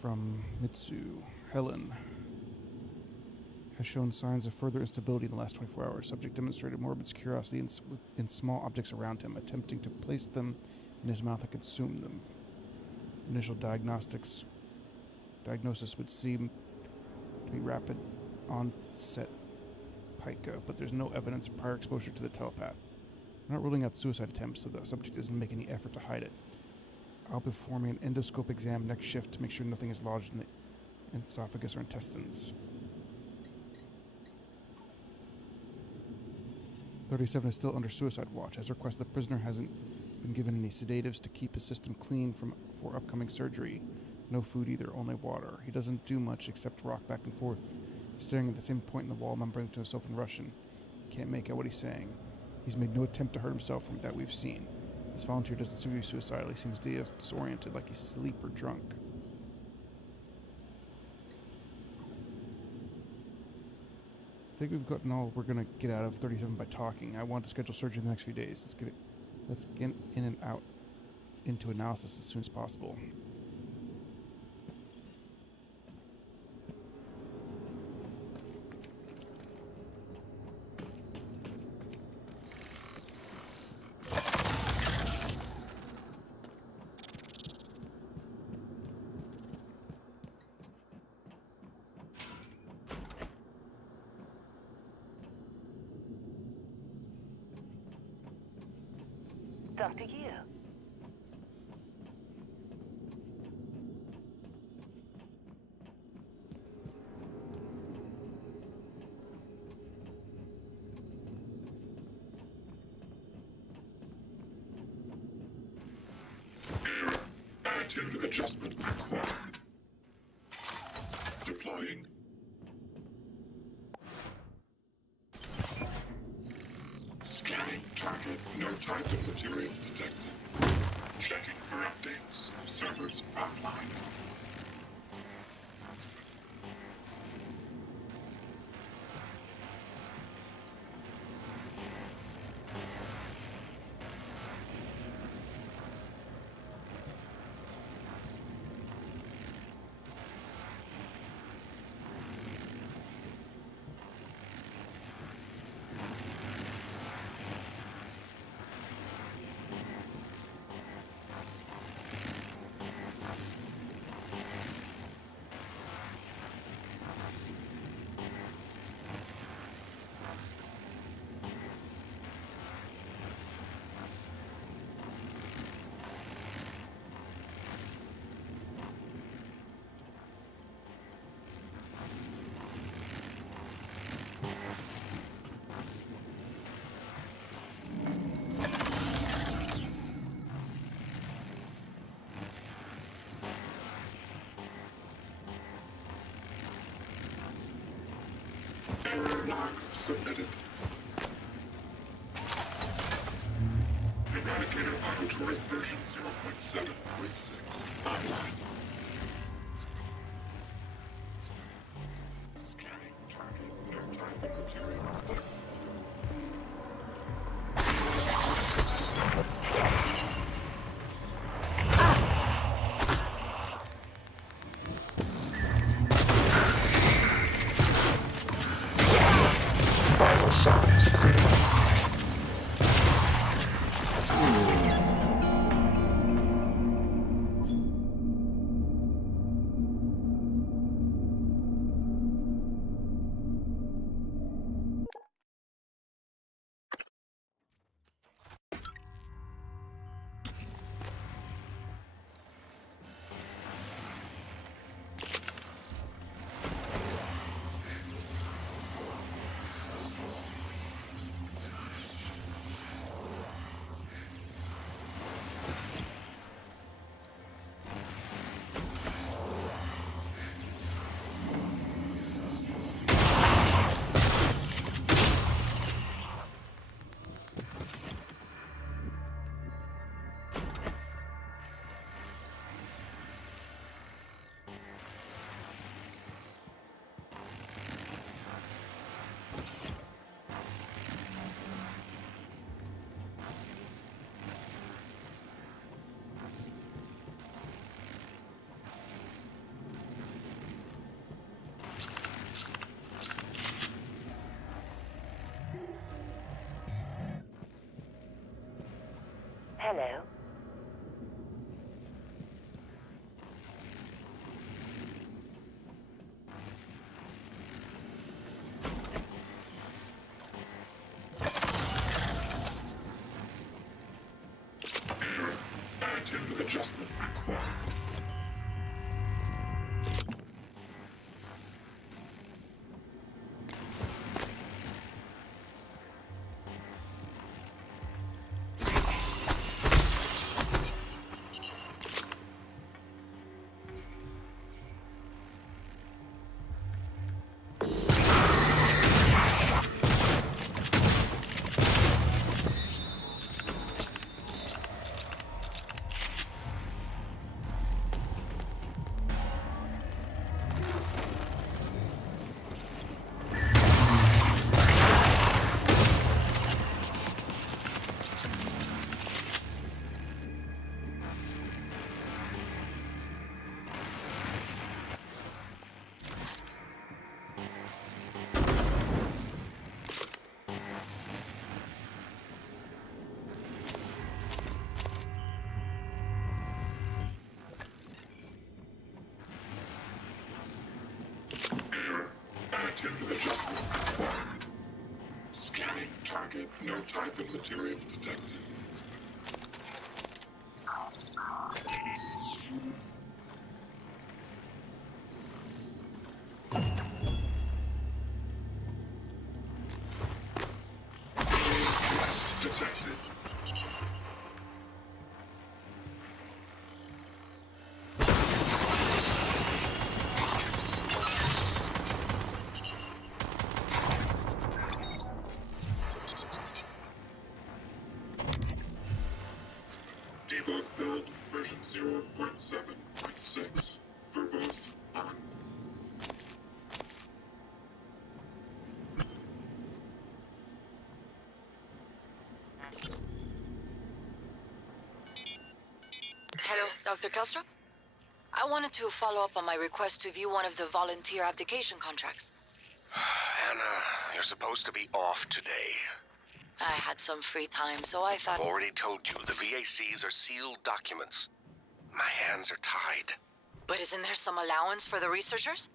from Mitsu. Helen has shown signs of further instability in the last 24 hours. Subject demonstrated morbid curiosity in small objects around him, attempting to place them in his mouth and consume them. Initial diagnosis would seem to be rapid onset pica, but there's no evidence of prior exposure to the telepath. I'm not ruling out suicide attempts, so the subject doesn't make any effort to hide it. I'll be performing an endoscope exam next shift to make sure nothing is lodged in the esophagus or intestines. 37 is still under suicide watch. As requested, the prisoner hasn't been given any sedatives to keep his system clean for upcoming surgery. No food either, only water. He doesn't do much except rock back and forth, staring at the same point in the wall, mumbling to himself in Russian. Can't make out what he's saying. He's made no attempt to hurt himself from that we've seen. This volunteer doesn't seem to be suicidal. He seems disoriented, like he's asleep or drunk. I think we've gotten all we're going to get out of 37 by talking. I want to schedule surgery in the next few days. Let's get in and out into analysis as soon as possible. Dr. Yu. Attitude adjustment required. Deploying. Scanning target. No type of material detected. Checking for updates. Servers offline. Error log submitted. Eradicator Auto-Droid version 0.7.6 online. Scanning target. No type of material detected. Vital signs critical. Scanning target. No type of material detected. Detected. Debug build version 0.7.6. Verbose on. Hello, Dr. Kelstrup? I wanted to follow up on my request to view one of the volunteer abdication contracts. Anna, you're supposed to be off today. I had some free time, so I thought... I've already told you, the VACs are sealed documents. My hands are tied. But isn't there some allowance for the researchers?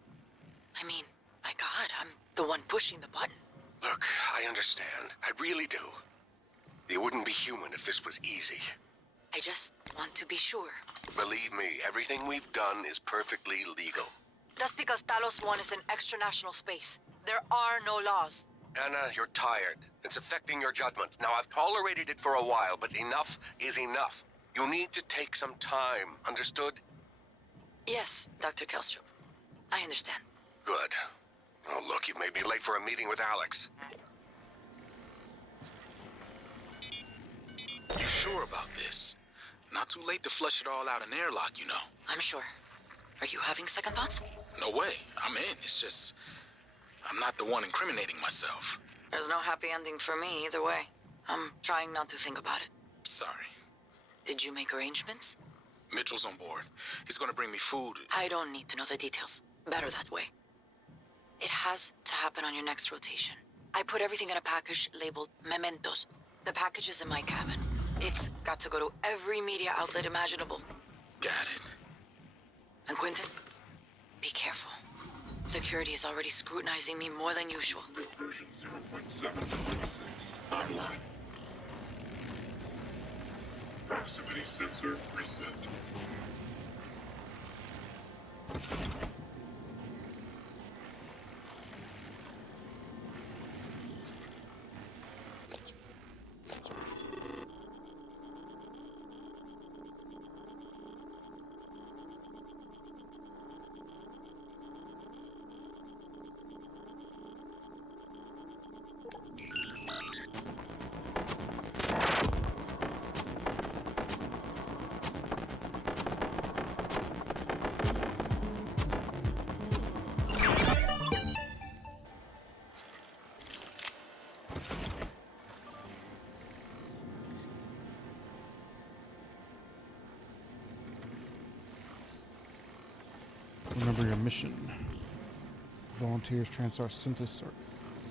I mean, my God, I'm the one pushing the button. Look, I understand. I really do. You wouldn't be human if this was easy. I just want to be sure. Believe me, everything we've done is perfectly legal. That's because Talos 1 is an extra-national space. There are no laws. Anna, you're tired. It's affecting your judgment. Now, I've tolerated it for a while, but enough is enough. You need to take some time, understood? Yes, Dr. Kelstrup. I understand. Good. Oh, look, you've made me late for a meeting with Alex. You sure about this? Not too late to flush it all out in airlock, you know. I'm sure. Are you having second thoughts? No way. I'm in. It's just... I'm not the one incriminating myself. There's no happy ending for me either way. I'm trying not to think about it. Sorry. Did you make arrangements? Mitchell's on board. He's gonna bring me food. I don't need to know the details. Better that way. It has to happen on your next rotation. I put everything in a package labeled Mementos. The package is in my cabin. It's got to go to every media outlet imaginable. Got it. And Quentin, be careful. Security is already scrutinizing me more than usual. Version 0.7.6. Online. Proximity sensor reset. Remember your mission. Volunteers Transar Sintis are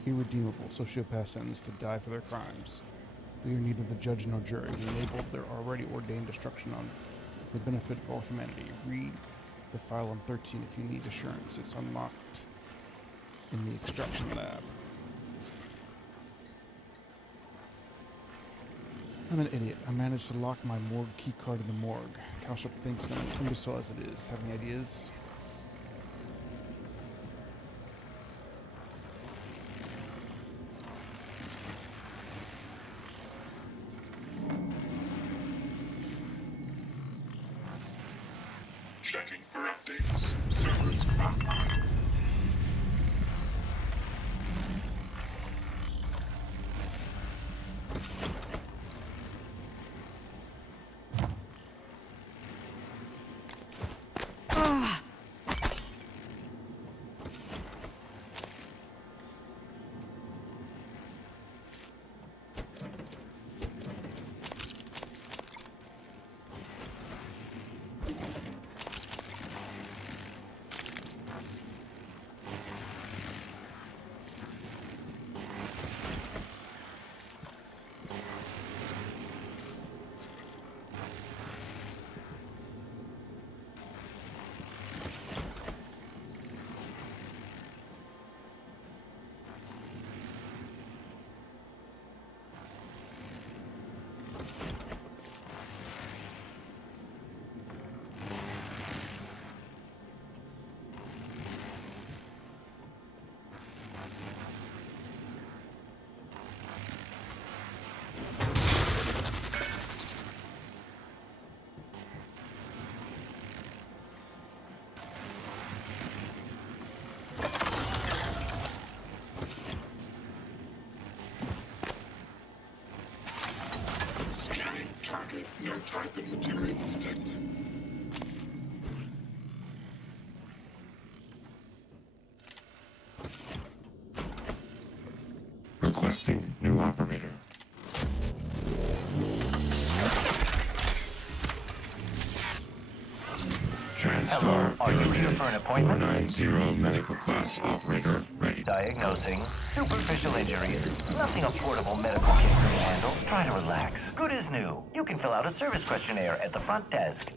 irredeemable sociopaths sentenced to die for their crimes. We are neither the judge nor jury. We labeled their already ordained destruction on the benefit of all humanity. Read the file on 13 if you need assurance. It's unlocked in the extraction lab. I'm an idiot. I managed to lock my morgue keycard in the morgue. Kalstrup thinks I'm an imbecile as it is. Have any ideas? Checking for updates. Servers offline. type and material detected. Requesting new operator. Hello, are you here for an appointment? 490 medical class operator ready. Diagnosing superficial injuries. Nothing a portable medical kit can handle. Try to relax. Good as new. You can fill out a service questionnaire at the front desk.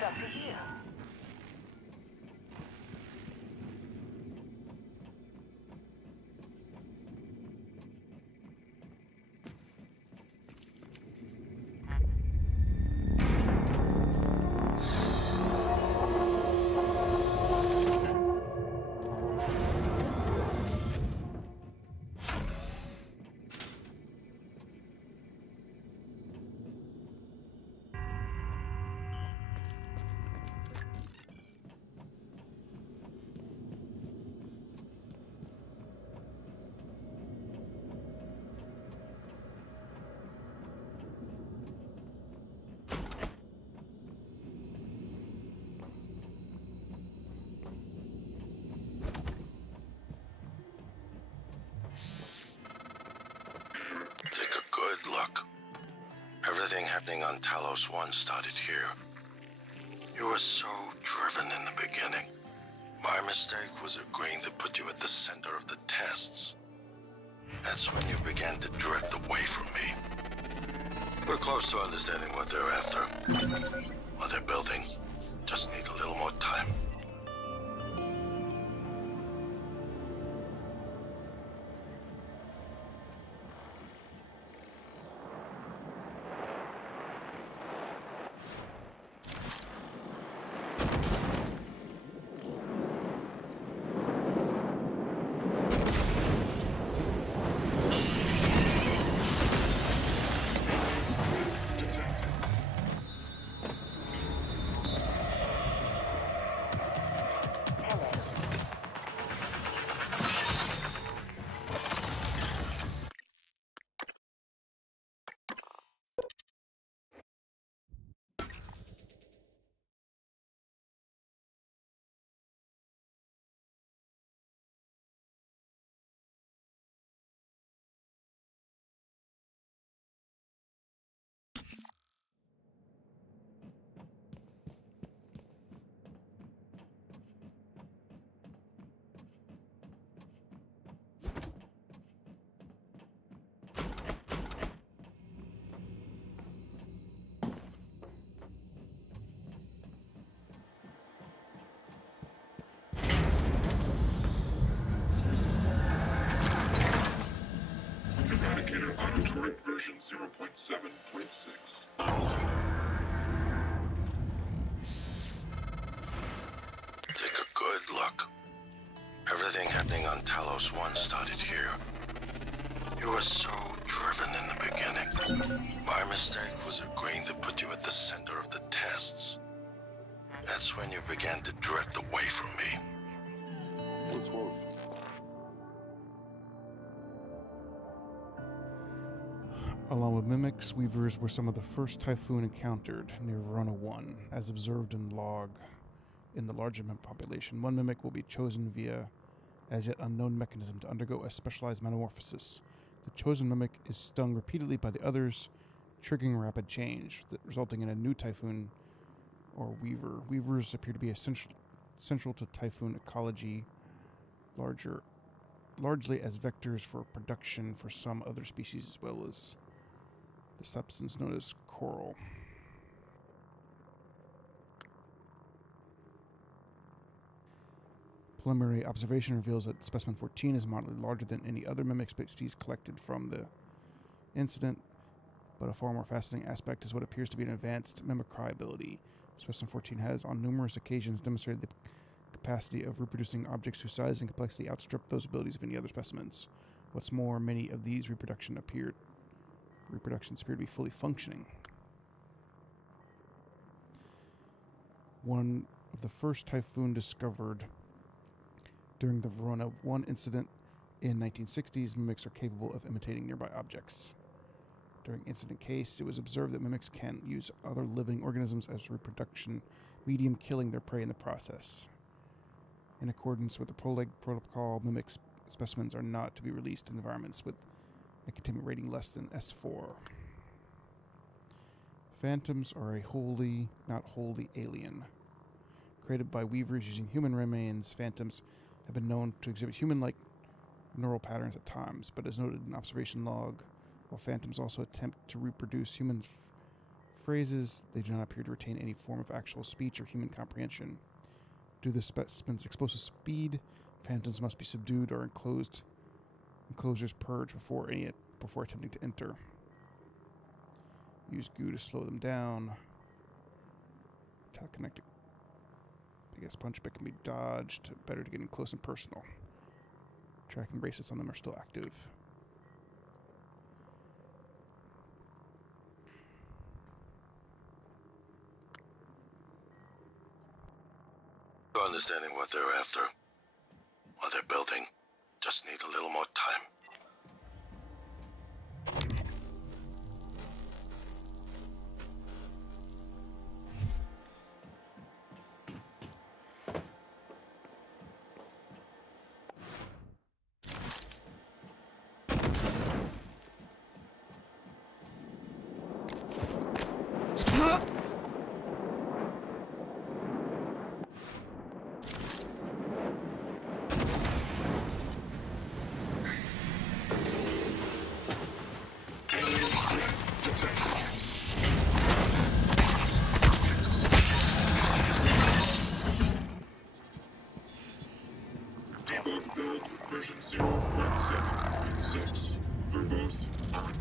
Dr. Here. Take a good look. Everything happening on Talos 1 started here. You were so driven in the beginning. My mistake was agreeing to put you at the center of the tests. That's when you began to drift away from me. We're close to understanding what they're after. What they're building. Just need a little more time. Eradicator auto turret version 0.7.6. Take a good look. Everything happening on Talos 1 started here. You were so driven in the beginning. My mistake was agreeing to put you at the center of the tests. That's when you began to drift away from me. Along with mimics, weavers were some of the first Typhoon encountered near Verona 1, as observed in log in the larger mimic population. One mimic will be chosen via as yet unknown mechanism to undergo a specialized metamorphosis. The chosen mimic is stung repeatedly by the others, triggering rapid change, resulting in a new Typhoon or weaver. Weavers appear to be central to Typhoon ecology, largely as vectors for production for some other species, as well as the substance known as coral. Preliminary observation reveals that specimen 14 is moderately larger than any other mimic species collected from the incident, but a far more fascinating aspect is what appears to be an advanced mimicry ability. Specimen 14 has, on numerous occasions, demonstrated the capacity of reproducing objects whose size and complexity outstrip those abilities of any other specimens. What's more, many of these reproduction appear reproductions appear to be fully functioning. One of the first typhoon discovered during the Verona 1 incident in 1960s, mimics are capable of imitating nearby objects. During incident case, it was observed that mimics can use other living organisms as reproduction medium, killing their prey in the process. In accordance with the Proleg protocol, mimic specimens are not to be released in environments with a containment rating less than S4. Phantoms are a wholly, not wholly alien. Created by weavers using human remains, phantoms have been known to exhibit human-like neural patterns at times, but as noted in observation log, while phantoms also attempt to reproduce human phrases, they do not appear to retain any form of actual speech or human comprehension. Due to the specimen's explosive speed, phantoms must be subdued or enclosures purged before attempting to enter. Use goo to slow them down. Telekinetic, I guess, punch bit can be dodged. Better to get in close and personal. Tracking bracelets on them are still active. Understanding what they're after, what they're building, just need a little more time. Debug build version 0.7.6. Verbose on.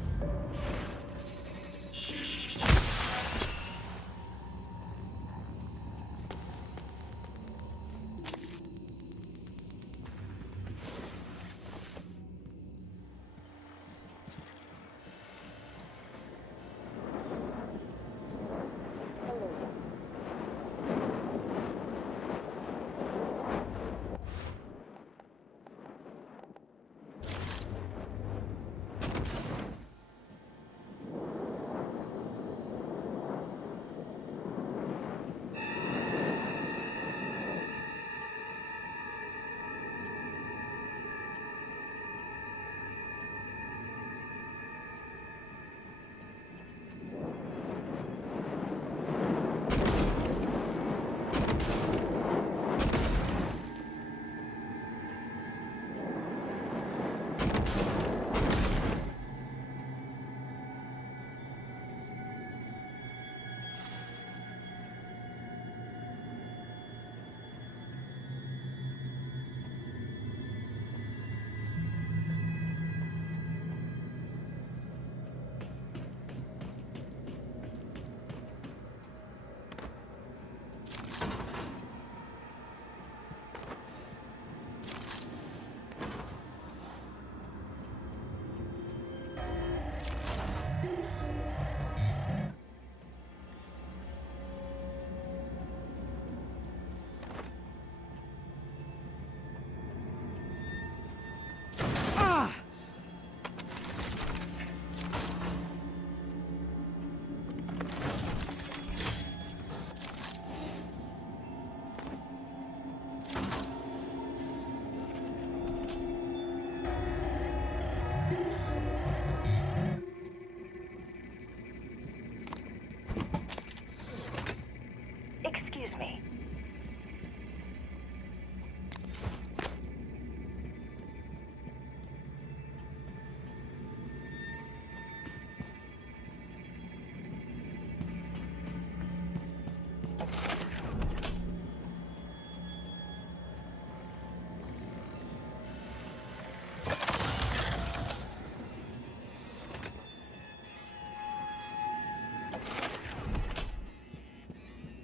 Excuse me.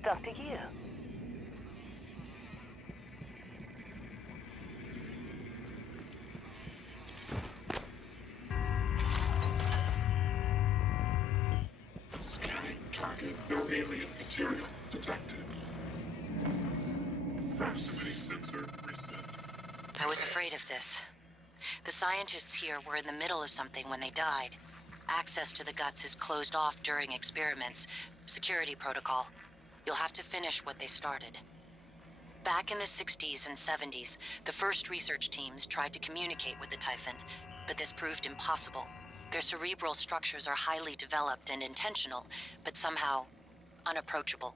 Dr. Yu. No alien material detected. Proximity sensor reset. I was afraid of this. The scientists here were in the middle of something when they died. Access to the guts is closed off during experiments. Security protocol. You'll have to finish what they started. Back in the 60s and 70s, the first research teams tried to communicate with the Typhon, but this proved impossible. Their cerebral structures are highly developed and intentional, but somehow unapproachable.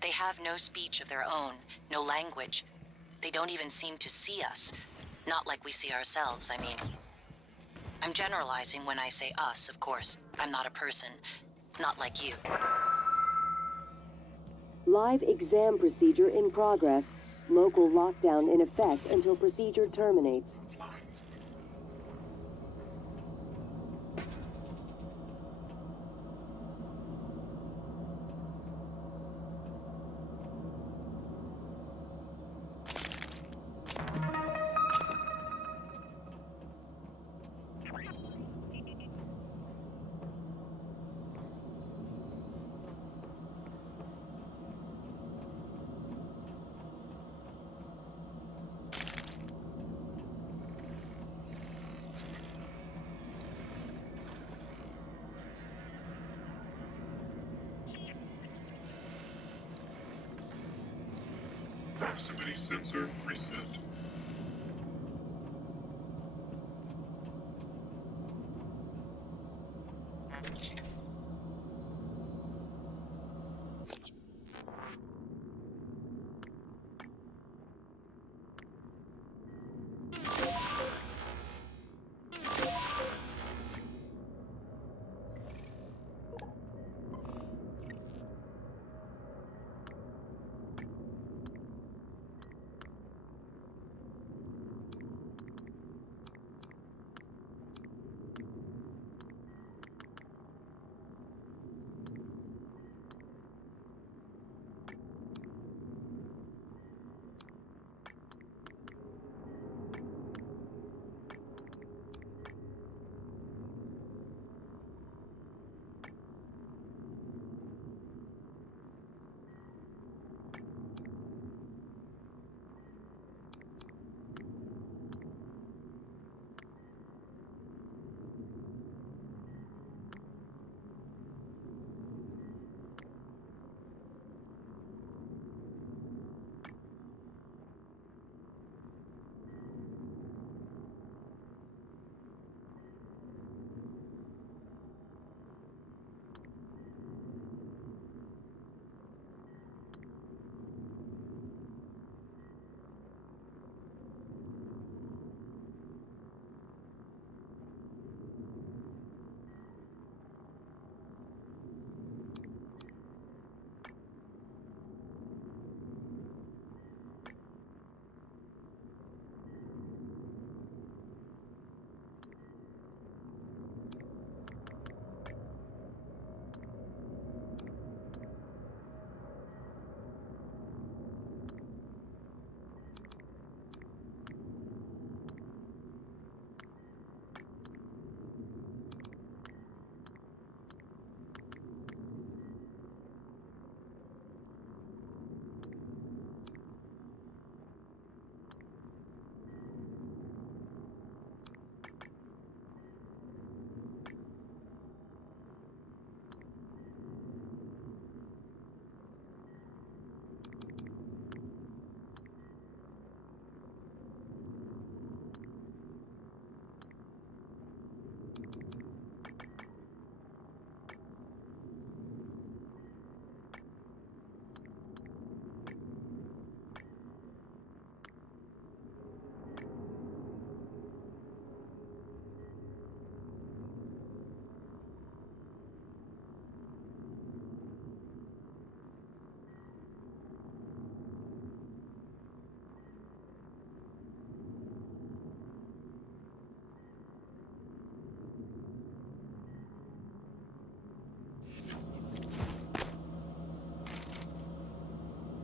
They have no speech of their own, no language. They don't even seem to see us. Not like we see ourselves, I mean. I'm generalizing when I say us, of course. I'm not a person. Not like you. Live exam procedure in progress. Local lockdown in effect until procedure terminates. Proximity sensor reset.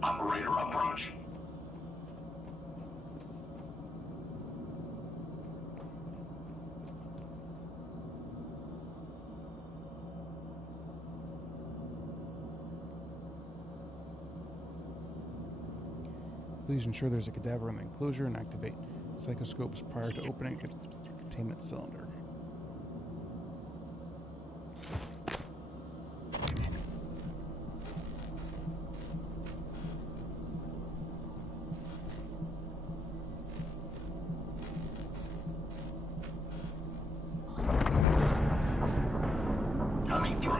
Operator approach. Please ensure there's a cadaver in the enclosure and activate psychoscopes prior to opening a containment cylinder. Coming through.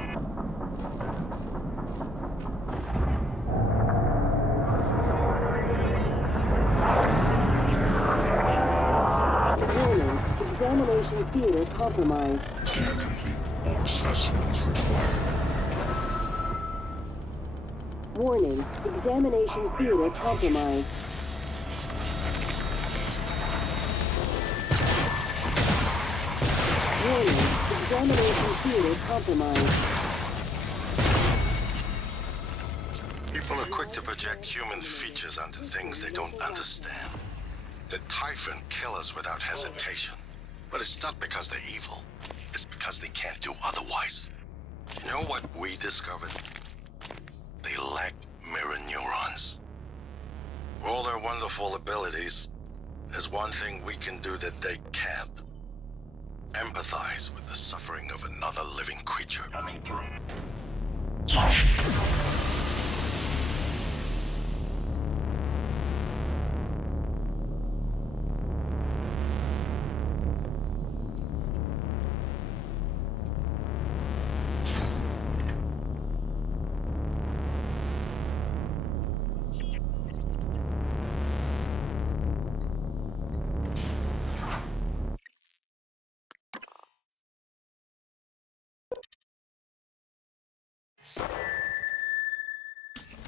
Warning. Examination theater compromised. Scan complete. More specimens required. Warning. Examination theater compromised. Warning. Examination theater compromised. People are quick to project human features onto things they don't understand. The Typhon kill us without hesitation. But it's not because they're evil. It's because they can't do otherwise. You know what we discovered? They lack mirror neurons. For all their wonderful abilities, there's one thing we can do that they can't. Empathize with the suffering of another living creature. Coming through.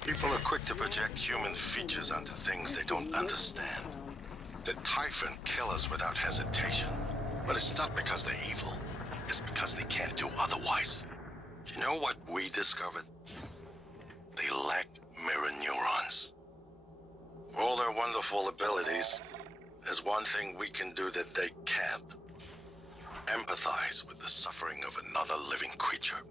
People are quick to project human features onto things they don't understand. The Typhon kill us without hesitation. But it's not because they're evil. It's because they can't do otherwise. You know what we discovered? They lack mirror neurons. For all their wonderful abilities, there's one thing we can do that they can't. Empathize with the suffering of another living creature.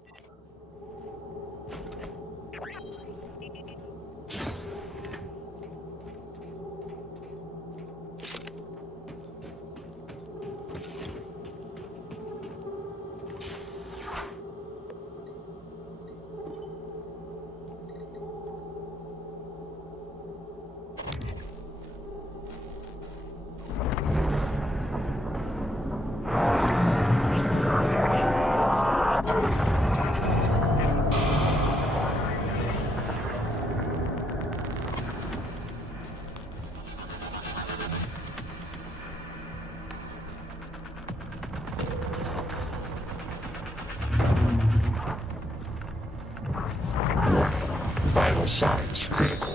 Vital signs critical.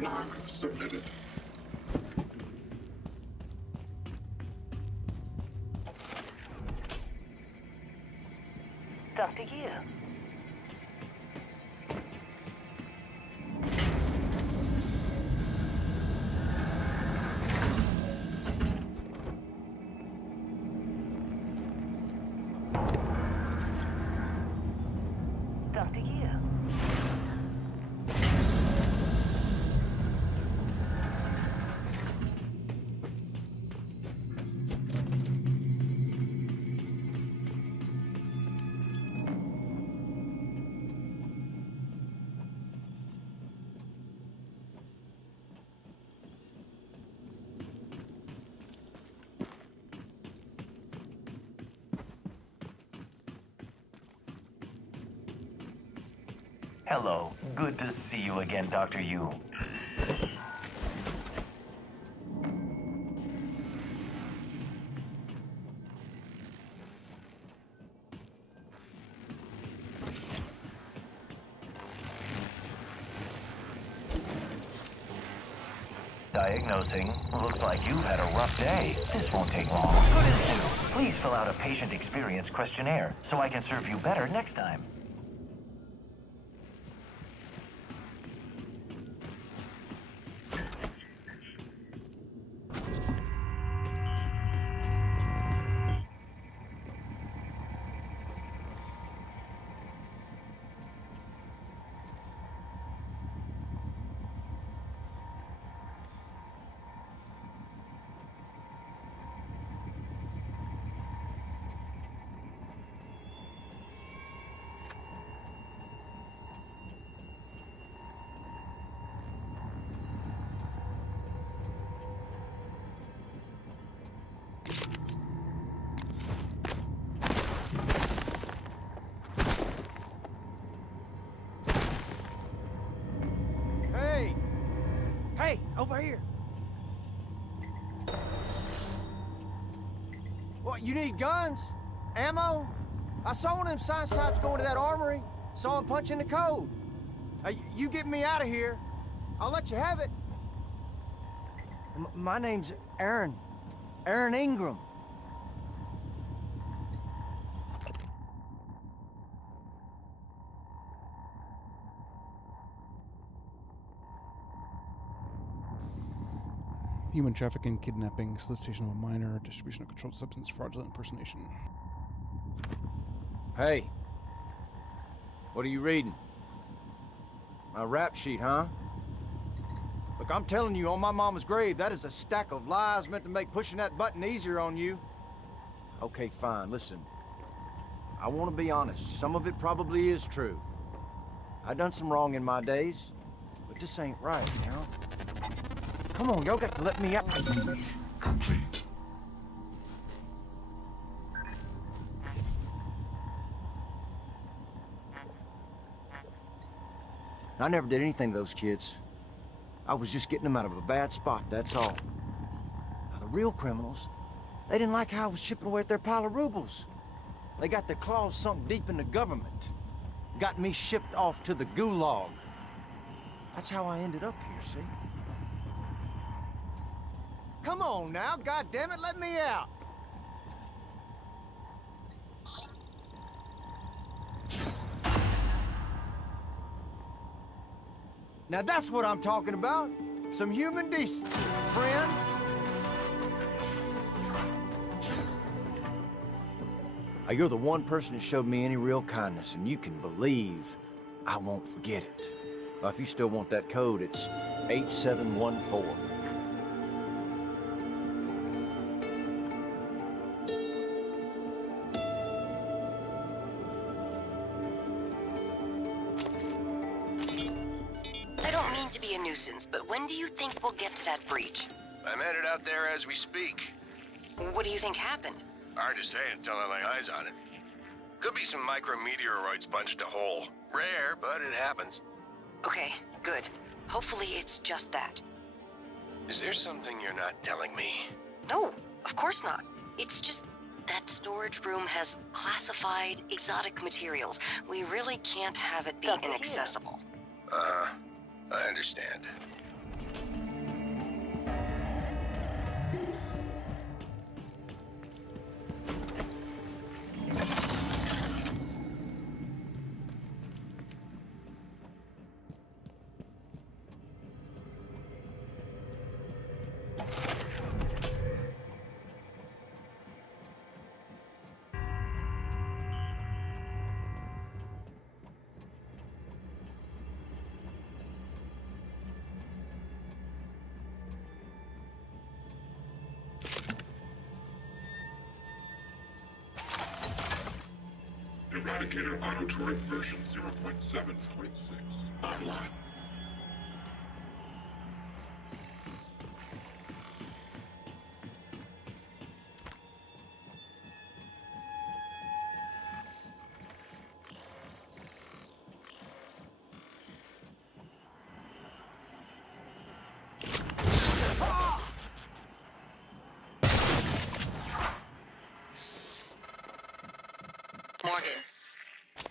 Log submitted. Dr. Yu. Dr. Yu. Hello. Good to see you again, Dr. Yu. Diagnosing. Looks like you've had a rough day. This won't take long. Good as new. Please fill out a patient experience questionnaire so I can serve you better next time. Hey! Hey, over here! What, you need guns? Ammo? I saw one of them science types go into that armory. Saw him punching the code. You get me out of here. I'll let you have it. My name's Aaron. Aaron Ingram. Human trafficking, kidnapping, solicitation of a minor, distribution of controlled substance, fraudulent impersonation. Hey. What are you reading? My rap sheet, huh? Look, I'm telling you, on my mama's grave, that is a stack of lies meant to make pushing that button easier on you. Okay, fine, listen. I want to be honest. Some of it probably is true. I done some wrong in my days, but this ain't right, you know? Come on, y'all got to let me out. Complete. I never did anything to those kids. I was just getting them out of a bad spot, that's all. Now, the real criminals, they didn't like how I was chipping away at their pile of rubles. They got their claws sunk deep in the government. Got me shipped off to the gulag. That's how I ended up here, see? Come on now, goddammit, let me out! Now that's what I'm talking about. Some human decency, friend. Now, you're the one person that showed me any real kindness, and you can believe I won't forget it. Well, if you still want that code, it's 8714. I don't mean to be a nuisance, but when do you think we'll get to that breach? I'm headed out there as we speak. What do you think happened? Hard to say until I lay eyes on it. Could be some micrometeoroids punched a hole. Rare, but it happens. Okay, good. Hopefully it's just that. Is there something you're not telling me? No, of course not. It's just that storage room has classified exotic materials. We really can't have it be inaccessible. I understand. Eradicator Auto Turret version 0.7.6 online. Morgan,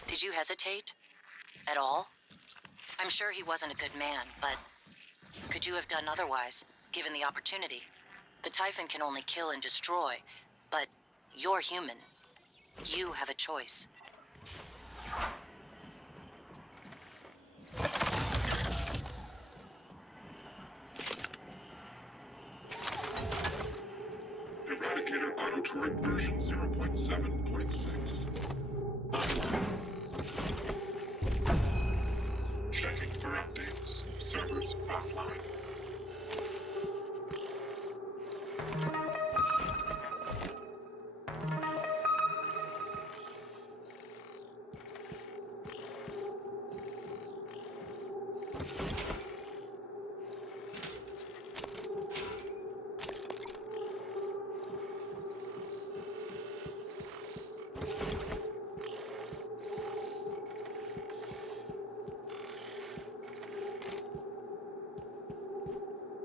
did you hesitate? At all? I'm sure he wasn't a good man, but could you have done otherwise? given the opportunity. The Typhon can only kill and destroy, but you're human. You have a choice. Eradicator auto turret version 0.7.6. Online. Checking for updates. Servers offline.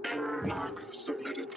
Error log submitted.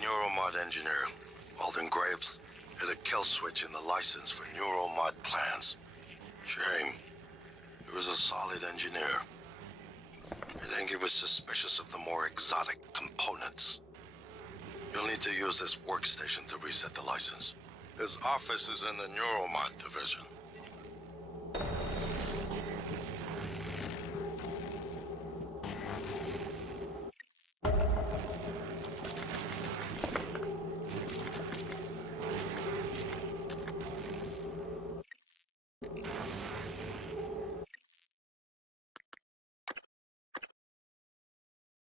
Neuromod engineer, Alden Graves, hit a kill switch in the license for Neuromod plans. Shame. He was a solid engineer. I think he was suspicious of the more exotic components. You'll need to use this workstation to reset the license. His office is in the Neuromod division.